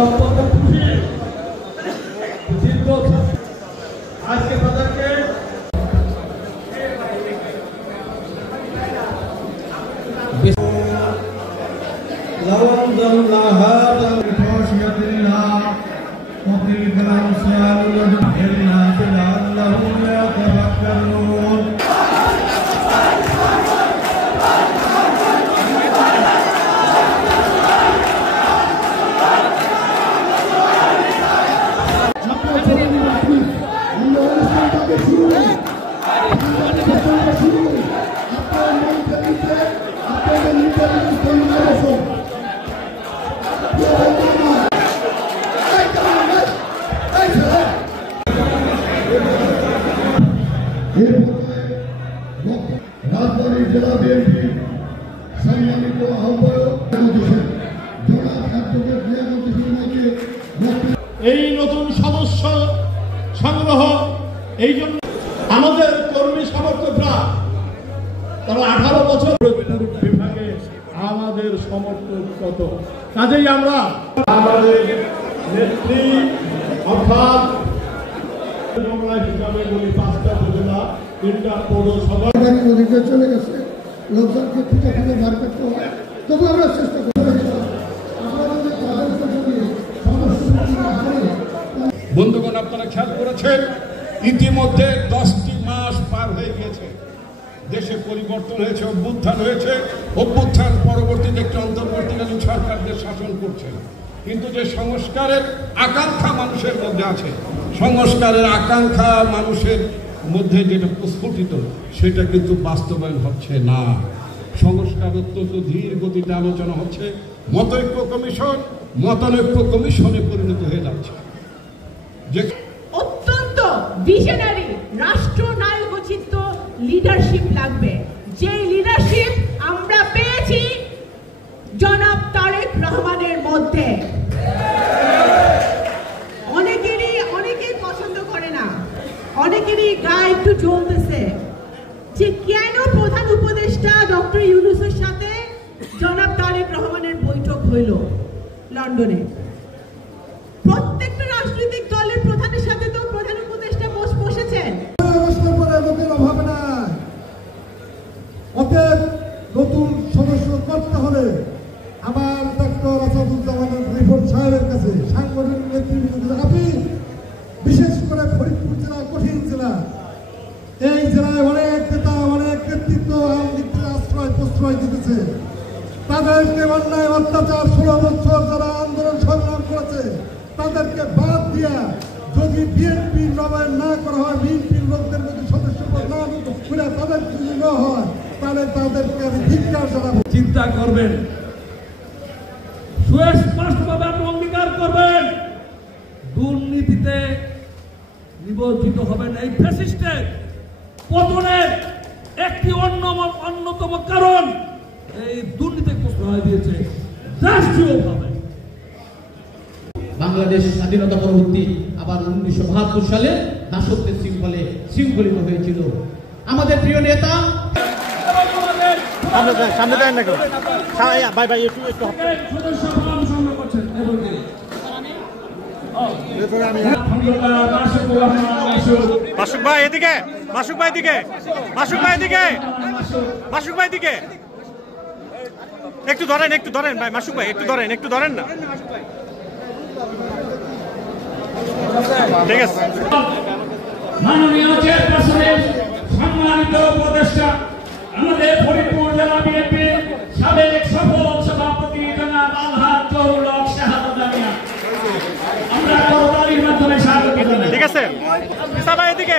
অত্যন্ত খুশি আজকে তাদেরকে রাজবাড়ী জেলা বিএনপি সম্মানিত আহ্বায়ক এই নতুন সদস্য সংগ্রহ এই জন্য আমাদের কর্মী সমর্থকরা তারা 18 বছর বিভাগে আমাদের সমর্থক কত কাজেই আমরা আমাদের নেত্রী অর্থাৎ হিসাবে বলি 5টা উপজেলা 3টা পৌরসভা নদীতে চলে গেছে লোকজনকে খুঁজে খুঁজে বার করতে হয় তবু আমরা চেষ্টা করি। বন্ধুগণ আপনারা খেয়াল করেছেন ইতিমধ্যে 10টি মাস পার হয়ে গিয়েছে, দেশে পরিবর্তন হয়েছে, অভ্যুত্থান হয়েছে, অভ্যুত্থান পরবর্তীতে একটি অন্তর্বর্তীকালীন সরকারদের শাসন করছে, কিন্তু যে সংস্কারের আকাঙ্ক্ষা মানুষের মধ্যে আছে, সংস্কারের আকাঙ্ক্ষা মানুষের মধ্যে যেটা প্রস্ফুটিত সেটা কিন্তু বাস্তবায়ন হচ্ছে না। সংস্কার অত্যন্ত ধীর গতিতে আলোচনা হচ্ছে, মতৈক্য কমিশন মতানৈক্য কমিশনে পরিণত হয়ে যাচ্ছে। অত্যন্ত ভিশনারি রাষ্ট্রনায়কোচিত লিডারশিপ লাগবে, যে লিডারশিপ আমরা পেয়েছি জনাব তারেক রহমানের মধ্যে। অনেকেই পছন্দ করে না, অনেকেরই গায়ে একটু জ্বলতেছে যে কেন প্রধান উপদেষ্টা ডক্টর ইউনূসের সাথে জনাব তারেক রহমানের বৈঠক হইল লন্ডনে। প্রত্যেকটা রাজনৈতিক দলের প্রধানের সাথে তো প্রধান উপদেষ্টা বসেছেন। অতএব নতুন সদস্য করতে হলে আমার ডক্টর আসাদুজ্জামানের রিপোর্ট সাহেবের কাছে সাংগঠনিক নেতৃবৃন্দ, আমি বিশেষ করে ফরিদপুর জেলা কঠিন জেলা, এই জেলায় অনেক নেতা অনেক নেতৃত্ব আওয়ামী আশ্রয় প্রশ্রয় দিতেছে, তাদেরকে অন্যায় অত্যাচার 16 বছর যারা আন্দোলন সংগ্রাম করেছে তাদেরকে বাদ দিয়া যদি বিএনপি নবায়ন না করা হয়, বিএনপির লোকদের যদি সদস্য না খুলে তাদের যদি না হয় তাহলে তাদেরকে আমি ধিক্কার জানাবো। চিন্তা করবেন, সুস্পষ্টভাবে আপনি অঙ্গীকার করবেন দুর্নীতিতে নিবজ্জিত হবেন। এই ফ্যাসিস্টের পতনের একটি অন্যতম কারণ এই দুর্নীতি প্রশ্রয় দিয়েছে রাষ্ট্রীয়ভাবে। বাংলাদেশ স্বাধীনতা পরবর্তী আবার 1972 সালে দাসত্বের শৃঙ্খলিত হয়েছিল। আমাদের প্রিয় নেতা সামনে দেন না ভাই ভাই একটু মাসুক ভাই এদিকে, মাসুক ভাই দিকে, মাসুক ভাই দিকে, মাসুক ভাই দিকে একটু ধরেন ভাই, মাসুক ভাই একটু ধরেন না, ঠিক আছে। মাননীয় চেয়ারপারসনের সম্মানিত উপদেষ্টা, আমাদের ফরিদপুর জেলা বিএনপি সাবেক সফল সভাপতি জনাব আলহাজ জহুরুল হক শাহাদাত জামিয়া, আমরা করতালির মাধ্যমে স্বাগত জানাই। ঠিক আছে, ভাই এদিকে।